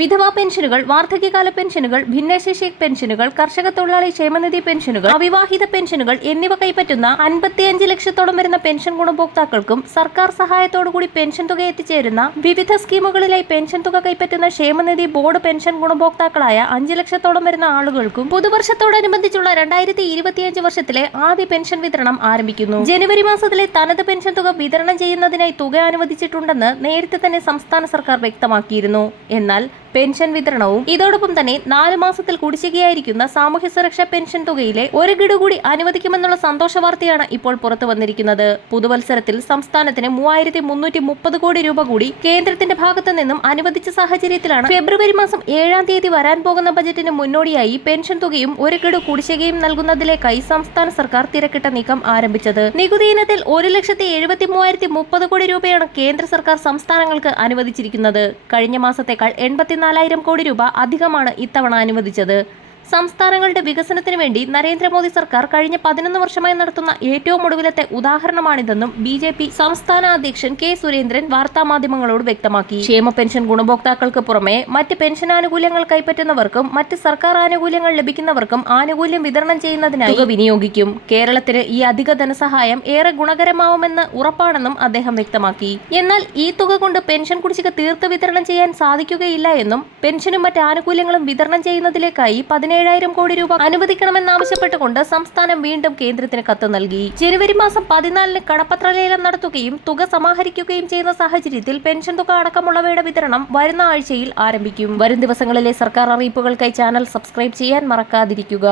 വിധവാ പെൻഷനുകൾ, വാർദ്ധക്യകാല പെൻഷനുകൾ, ഭിന്നശേഷി പെൻഷനുകൾ, കർഷക തൊഴിലാളി ക്ഷേമനിധി പെൻഷനുകൾ, അവിവാഹിത പെൻഷനുകൾ എന്നിവ കൈപ്പറ്റുന്ന 55 ലക്ഷത്തോളം വരുന്ന പെൻഷൻ ഗുണഭോക്താക്കൾക്കും സർക്കാർ സഹായത്തോടുകൂടി പെൻഷൻ തുക എത്തിച്ചേരുന്ന വിവിധ സ്കീമുകളിലായി പെൻഷൻ തുക കൈപ്പറ്റുന്ന ക്ഷേമനിധി ബോർഡ് പെൻഷൻ ഗുണഭോക്താക്കളായ 5 ലക്ഷത്തോളം വരുന്ന ആളുകൾക്കും പുതുവർഷത്തോടനുബന്ധിച്ചുള്ള 2025 വർഷത്തിലെ ആദ്യ പെൻഷൻ വിതരണം ആരംഭിക്കുന്നു. ജനുവരി മാസത്തിലെ തനത് പെൻഷൻ തുക വിതരണം ചെയ്യുന്നതിനായി തുക അനുവദിച്ചിട്ടുണ്ടെന്ന് നേരത്തെ തന്നെ സംസ്ഥാന സർക്കാർ വ്യക്തമാക്കിയിരുന്നു. എന്നാൽ പെൻഷൻ വിതരണവും ഇതോടൊപ്പം തന്നെ 4 മാസത്തിൽ കുടിശ്ശികയായിരിക്കുന്ന സാമൂഹ്യ സുരക്ഷാ പെൻഷൻ തുകയിലെ ഒരു ഗഡു കൂടി അനുവദിക്കുമെന്നുള്ള സന്തോഷ വാർത്തയാണ് ഇപ്പോൾ പുറത്തു വന്നിരിക്കുന്നത്. പുതുവത്സരത്തിൽ സംസ്ഥാനത്തിന് 3330 കോടി രൂപ കൂടി കേന്ദ്രത്തിന്റെ ഭാഗത്തു നിന്നും അനുവദിച്ച സാഹചര്യത്തിലാണ് ഫെബ്രുവരി മാസം 7-ാം തീയതി വരാൻ പോകുന്ന ബജറ്റിന് മുന്നോടിയായി പെൻഷൻ തുകയും ഒരു ഗഡു കുടിശ്ശികയും നൽകുന്നതിലേക്കായി സംസ്ഥാന സർക്കാർ തിരക്കിട്ട നീക്കം ആരംഭിച്ചത്. നികുതി ഇനത്തിൽ 1,73,030 കോടി രൂപയാണ് കേന്ദ്ര സർക്കാർ സംസ്ഥാനങ്ങൾക്ക് അനുവദിച്ചിരിക്കുന്നത്. കഴിഞ്ഞ മാസത്തേക്കാൾ 84,000 കോടി രൂപ അധികമാണ് ഇത്തവണ അനുവദിച്ചത്. സംസ്ഥാനങ്ങളുടെ വികസനത്തിനു വേണ്ടി നരേന്ദ്രമോദി സർക്കാർ കഴിഞ്ഞ 11 വർഷമായി നടത്തുന്ന ഏറ്റവും ഒടുവിലത്തെ ഉദാഹരണമാണിതെന്നും BJP സംസ്ഥാന അധ്യക്ഷൻ K. സുരേന്ദ്രൻ വാർത്താമാധ്യമങ്ങളോട് വ്യക്തമാക്കി. ക്ഷേമ പെൻഷൻ ഗുണഭോക്താക്കൾക്ക് പുറമെ മറ്റ് പെൻഷൻ ആനുകൂല്യങ്ങൾ കൈപ്പറ്റുന്നവർക്കും മറ്റ് സർക്കാർ ആനുകൂല്യങ്ങൾ ലഭിക്കുന്നവർക്കും ആനുകൂല്യം വിതരണം ചെയ്യുന്നതിനായി തുക വിനിയോഗിക്കും. കേരളത്തിന് ഈ അധിക ധനസഹായം ഏറെ ഗുണകരമാവുമെന്ന് ഉറപ്പാണെന്നും അദ്ദേഹം വ്യക്തമാക്കി. എന്നാൽ ഈ തുക കൊണ്ട് പെൻഷൻ കുടിശ്ശിക തീർത്ത് വിതരണം ചെയ്യാൻ സാധിക്കുകയില്ല എന്നും പെൻഷനും മറ്റ് ആനുകൂല്യങ്ങളും വിതരണം ചെയ്യുന്നതിലേക്കായി 17,000 കോടി രൂപ അനുവദിക്കണമെന്നാവശ്യപ്പെട്ടുകൊണ്ട് സംസ്ഥാനം വീണ്ടും കേന്ദ്രത്തിന് കത്ത് നൽകി. ജനുവരി മാസം 14-ന് കടപ്പത്ര ലേലം നടത്തുകയും തുക സമാഹരിക്കുകയും ചെയ്യുന്ന സാഹചര്യത്തിൽ പെൻഷൻ തുക അടക്കമുള്ളവയുടെ വിതരണം വരുന്ന ആഴ്ചയിൽ ആരംഭിക്കും. വരും ദിവസങ്ങളിലെ സർക്കാർ അറിയിപ്പുകൾക്കായി ചാനൽ സബ്സ്ക്രൈബ് ചെയ്യാൻ മറക്കാതിരിക്കുക.